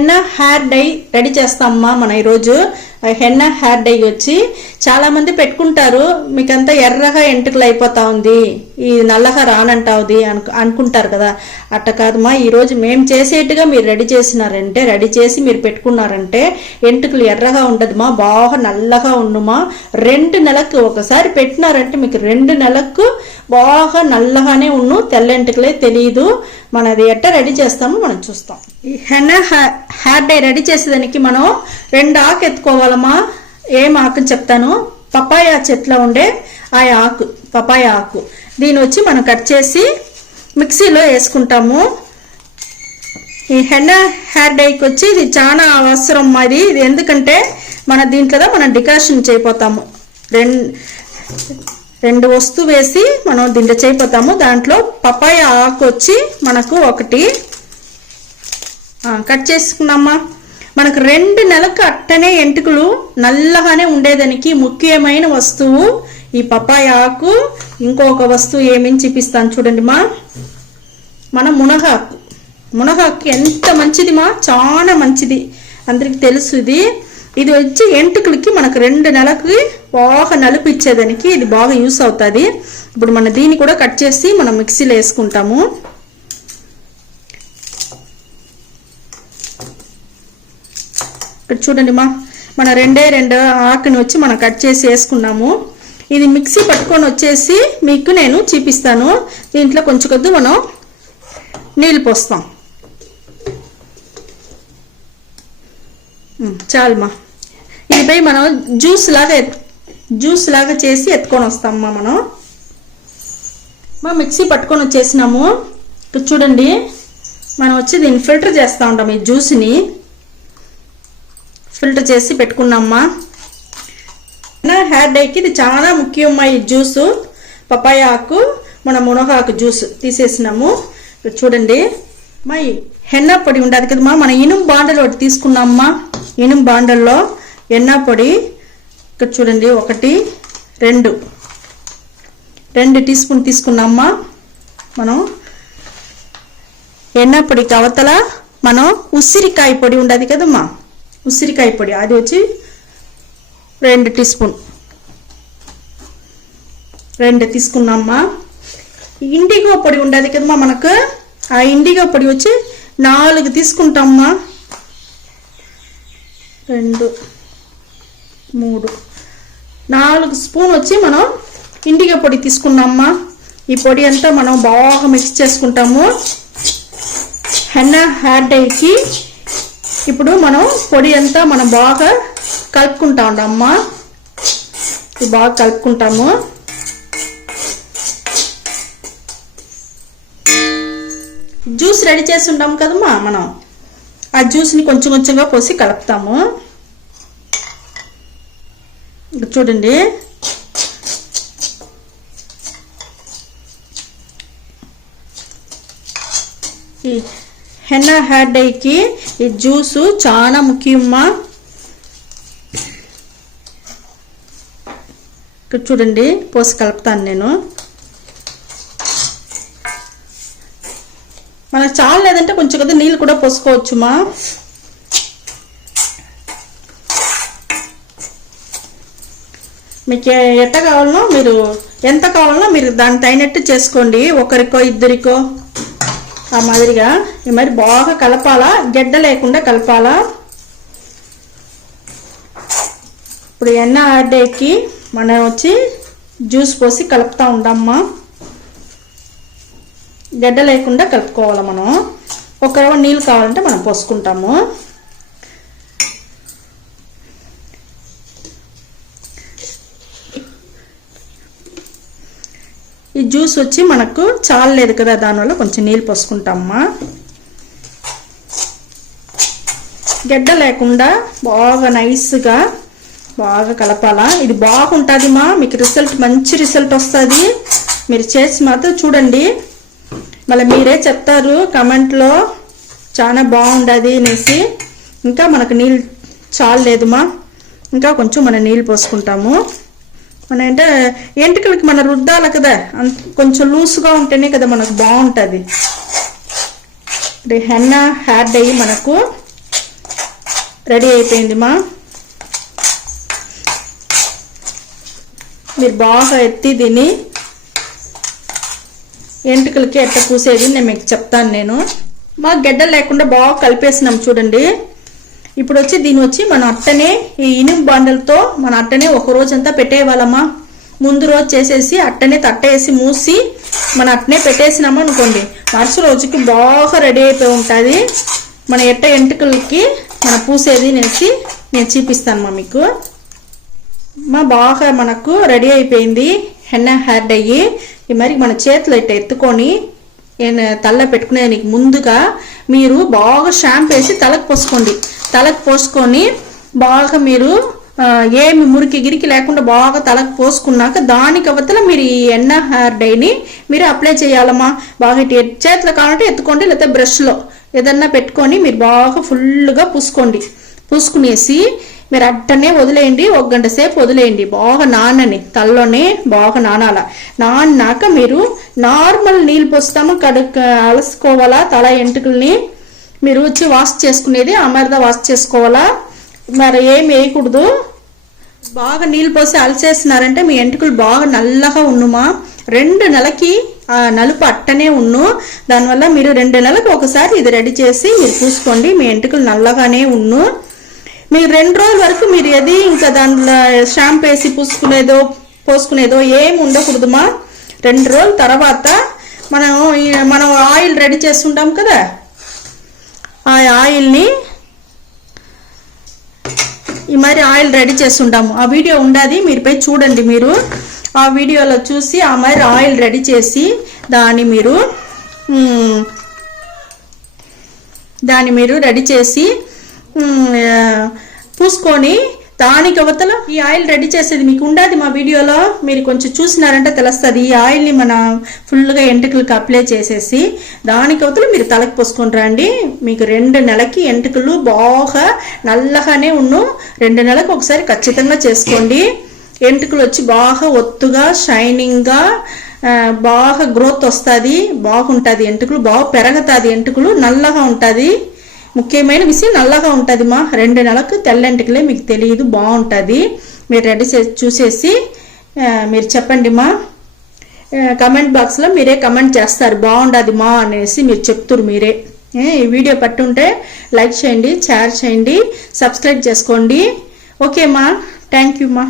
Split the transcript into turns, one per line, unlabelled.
Henna hair dye ready చేస్తామమ్మా మన ఈరోజు. హెన్న హెయిర్ డై వచ్చి చాలా మంది పెట్టుకుంటారు మీకంతా ఎర్రగా ఎంటుకలు అయిపోతా ఉంది ఈ నల్లగా రానంటావుది అను అనుకుంటారు కదా. అట్ట కాదమ్మా ఈరోజు మేము చేసేట్టుగా మీరు రెడీ చేసినారంటే రెడీ చేసి మీరు పెట్టుకున్నారంటే ఎంటుకలు ఎర్రగా ఉండదుమా బాగా నల్లగా ఉండుమా. రెండు నెలలకు ఒకసారి పెట్టినారంటే మీకు రెండు నెలలకు బాగా నల్లగానే ఉన్ను తెల్ల తెలియదు తెలియదు మనది ఎట్ట రెడీ చేస్తామో మనం చూస్తాం. హెన్న హెయిర్ డై రెడీ చేసేదానికి మనం రెండు ఆకు ఎత్తుకోవాలమ్మా ఏం ఆకుని చెప్తాను? పపాయ చెట్లో ఉండే ఆ ఆకు పపాయ ఆకు. దీని వచ్చి మనం కట్ చేసి మిక్సీలో వేసుకుంటాము. ఈ హెన్న హెయిర్ డైకి వచ్చి ఇది చాలా అవసరం మరి. ఇది ఎందుకంటే మన దీంట్లో మనం డికాషన్ చేయపోతాము. రెండు రెండు వస్తువు వేసి మనం దీంట్లో చేయపోతాము. దాంట్లో పపాయ ఆకు వచ్చి మనకు ఒకటి. కట్ చేసుకున్నామా మనకు రెండు నెలలకు అట్టనే ఎంటుకలు నల్లగానే ఉండేదానికి ముఖ్యమైన వస్తువు ఈ పపాయ ఆకు. ఇంకొక వస్తువు ఏమేమి చూపిస్తాను చూడండి మా. మన మునగాకు. మునగాకు ఎంత మంచిది మా? చాలా మంచిది. అందరికి తెలుసు ఇది. ఇది వచ్చి ఎంటుకలకి మనకు రెండు నెలలకి బాగా నలుపు ఇచ్చేదానికి ఇది బాగా యూస్ అవుతుంది. ఇప్పుడు మన దీన్ని కూడా కట్ చేసి మనం మిక్సీలో వేసుకుంటాము. ఇక్కడ చూడండి మా మన రెండే రెండు ఆకుని వచ్చి మనం కట్ చేసి వేసుకున్నాము. ఇది మిక్సీ పట్టుకొని వచ్చేసి మీకు నేను చూపిస్తాను. దీంట్లో కొంచెం కొద్ది మనం నీళ్ళు పోస్తాం. చాలమ్మా ఇదిపై మనం జ్యూస్ లాగా ఎత్- జ్యూస్ లాగా చేసి ఎత్తుకొని వస్తామమ్మా మనం. మా మిక్సీ పట్టుకొని వచ్చేసినాము. ఇక్కడ చూడండి మనం వచ్చి దీన్ని ఫిల్టర్ చేస్తూ ఉంటాం ఈ జ్యూస్ని. ఫిల్టర్ చేసి పెట్టుకున్నామ్మా. నా హెయిర్ డైకి ఇది చాలా ముఖ్యమ్మా ఈ జ్యూసు పపాయ ఆకు మన మునగాకు జ్యూస్ తీసేసినాము. చూడండి. మా ఎన్న హెన్నా పొడి ఉండదు కదమ్మా మన ఇనుము బాండలో ఒకటి తీసుకున్నామ్మా. ఇనుము బాండల్లో ఎన్నా పొడి ఇక్కడ చూడండి ఒకటి రెండు. రెండు టీ స్పూన్ తీసుకున్నామ్మా. మనం ఎన్న పొడికి అవతల మనం ఉసిరికాయ పొడి ఉండదు కదమ్మా. ఉసిరికాయ పొడి అది వచ్చి రెండు టీ స్పూన్. రెండు తీసుకున్నామ్మా. ఇండిగో పొడి ఉండదు కదమ్మా మనకు. ఆ ఇండిగో పొడి వచ్చి నాలుగు తీసుకుంటామ్మా. రెండు మూడు నాలుగు స్పూన్ వచ్చి మనం ఇండిగో పొడి తీసుకున్నామ్మా. ఈ పొడి అంతా మనం బాగా మిక్స్ చేసుకుంటాము. హెన్న హెయిర్ డైకి ఇప్పుడు మనం పొడి అంతా మనం బాగా కలుపుకుంటా ఉండమ్మా ఇది బాగా కలుపుకుంటాము. జ్యూస్ రెడీ చేసి ఉంటాం కదమ్మా మనం. ఆ జ్యూస్ని కొంచెం కొంచెంగా పోసి కలుపుతాము. చూడండి. ఈ హెన్నా హెయిర్ డైకి ఈ జ్యూసు చాలా ముఖ్యమ్మా. ఇక్కడ చూడండి పోసి కలుపుతాను నేను. మనకు చాలా లేదంటే కొంచెం కదా నీళ్ళు కూడా పోసుకోవచ్చుమా? మీకు ఎట్ట కావాలనో మీరు ఎంత కావాలనో మీరు దానికి తగినట్టు చేసుకోండి. ఒకరికో ఇద్దరికో. ఆ మాదిరిగా ఈ మరి బాగా కలపాలా? గెడ్డ లేకుండా కలపాలా? ఇప్పుడు ఎన్న డేకి మనం వచ్చి జ్యూస్ పోసి కలుపుతూ ఉండమ్మా గడ్డ లేకుండా కలుపుకోవాలి మనం? ఒక నీళ్ళు కావాలంటే మనం పోసుకుంటాము. జ్యూస్ వచ్చి మనకు చాలలేదు కదా దానివల్ల కొంచెం నీళ్ళు పోసుకుంటామమ్మా. గడ్డ లేకుండా బాగా నైస్గా బాగా కలపాలా? ఇది బాగుంటుందిమా? మీకు రిజల్ట్ మంచి రిజల్ట్ వస్తుంది. మీరు చేసి మాత్రం చూడండి. మళ్ళీ మీరే చెప్తారు కమెంట్లో చాలా బాగుండదు అనేసి. ఇంకా మనకు నీళ్ళు చాలలేదుమా? ఇంకా కొంచెం మనం నీళ్ళు పోసుకుంటాము. మన అంటే ఎంటికలకి మన రుద్దాలి కదా అంత కొంచెం లూసుగా ఉంటేనే కదా మనకు బాగుంటుంది. ఇప్పుడు హెన్న హ్యాడ్ అయ్యి మనకు రెడీ అయిపోయింది మా. మీరు బాగా ఎత్తి దీన్ని ఎంటుకలకి ఎట్ట పూసేది నేను మీకు చెప్తాను నేను. మా గెడ్డ లేకుండా బాగా కలిపేసినాం చూడండి. ఇప్పుడు వచ్చి దీని వచ్చి మన అట్టనే ఈ ఇనుము బాండలతో మన అట్టనే ఒక రోజంతా పెట్టేవాళ్ళమ్మా ముందు రోజు చేసేసి అట్టనే తట్టేసి మూసి మన అట్టనే పెట్టేసినామా అనుకోండి. మరుసటి రోజుకి బాగా రెడీ అయిపోయి ఉంటుంది. మన ఎట్ట ఎంటుకలకి మన పూసేది నేసి నేను చూపిస్తాను మా మీకు. మా బాగా మనకు రెడీ అయిపోయింది. హెన్న హెయిర్ అయ్యి ఈ మరి మన చేతులు ఇట్ట ఎత్తుకొని తల్ల పెట్టుకునేదానికి ముందుగా మీరు బాగా షాంపూ వేసి తలకు పోసుకోండి. తలకు పోసుకొని బాగా మీరు ఏమి మురికి గిరికి లేకుండా బాగా తలకు పోసుకున్నాక దానికి అవతల మీరు ఈ ఎన్న హెయిర్ డైని మీరు అప్లై చేయాలమ్మా. బాగా ఇటు చేతిలో కావాలంటే ఎత్తుకోండి లేకపోతే బ్రష్లో ఏదన్నా పెట్టుకొని మీరు బాగా ఫుల్గా పూసుకోండి. పూసుకునేసి మీరు అట్టనే వదిలేయండి ఒక గంట సేపు వదిలేయండి. బాగా నానని తల్లోనే బాగా నానాల. నాన్నాక మీరు నార్మల్ నీళ్ళు పోస్తాము కడుక్ అలసుకోవాలా తల ఎంటుకల్ని మీరు వచ్చి వాష్ చేసుకునేది అమర్ద వాష్ చేసుకోవాలా? మరి ఏం వేయకూడదు. బాగా నీళ్ళు పోసి అలసేసినారంటే మీ ఎంటుకలు బాగా నల్లగా ఉన్నుమా రెండు నెలకి ఆ నలుపు అట్టనే ఉన్ను దానివల్ల మీరు రెండు నెలలకు ఒకసారి ఇది రెడీ చేసి మీరు పూసుకోండి మీ ఎంటుకలు నల్లగానే ఉన్ను మీరు రెండు రోజుల వరకు మీరు ఏది ఇంకా దాంట్లో షాంపూ వేసి పూసుకునేదో పోసుకునేదో ఏం ఉండకూడదుమా? రెండు రోజుల తర్వాత మనం మనం ఆయిల్ రెడీ చేస్తుంటాం కదా? ఆ ఆయిల్ని ఈ మరి ఆయిల్ రెడీ చేస్తుంటాము ఆ వీడియో ఉండాది మీరు పోయి చూడండి మీరు. ఆ వీడియోలో చూసి ఆ మరి ఆయిల్ రెడీ చేసి దాన్ని మీరు దాన్ని మీరు రెడీ చేసి పూసుకొని దానికి అవతల ఈ ఆయిల్ రెడీ చేసేది మీకు ఉండాది మా వీడియోలో. మీరు కొంచెం చూసినారంటే తెలుస్తుంది. ఈ ఆయిల్ని మన ఫుల్గా ఎంటుకలకు అప్లై చేసేసి దానికి అవతల మీరు తలకు పోసుకొని రండి. మీకు రెండు నెలకి ఎంటుకలు బాగా నల్లగానే ఉన్ను రెండు నెలలకు ఒకసారి ఖచ్చితంగా చేసుకోండి. ఎంటుకలు వచ్చి బాగా ఒత్తుగా షైనింగ్గా బాగా గ్రోత్ వస్తుంది. బాగుంటుంది. ఎంటుకలు బాగా పెరగతుంది. ఎంటుకలు నల్లగా ఉంటుంది. ముఖ్యమైన విషయం నల్లగా ఉంటుంది మా. రెండు నెలలకు తెల్లంటికలే మీకు తెలియదు బాగుంటుంది. మీరు రెడీ చేసి చూసేసి మీరు చెప్పండి మా. కమెంట్ బాక్స్లో మీరే కమెంట్ చేస్తారు బాగుండదు మా అనేసి మీరు చెప్తురు మీరే. ఈ వీడియో పట్టుంటే లైక్ చేయండి షేర్ చేయండి సబ్స్క్రైబ్ చేసుకోండి. ఓకే మా. థ్యాంక్ యూ మా.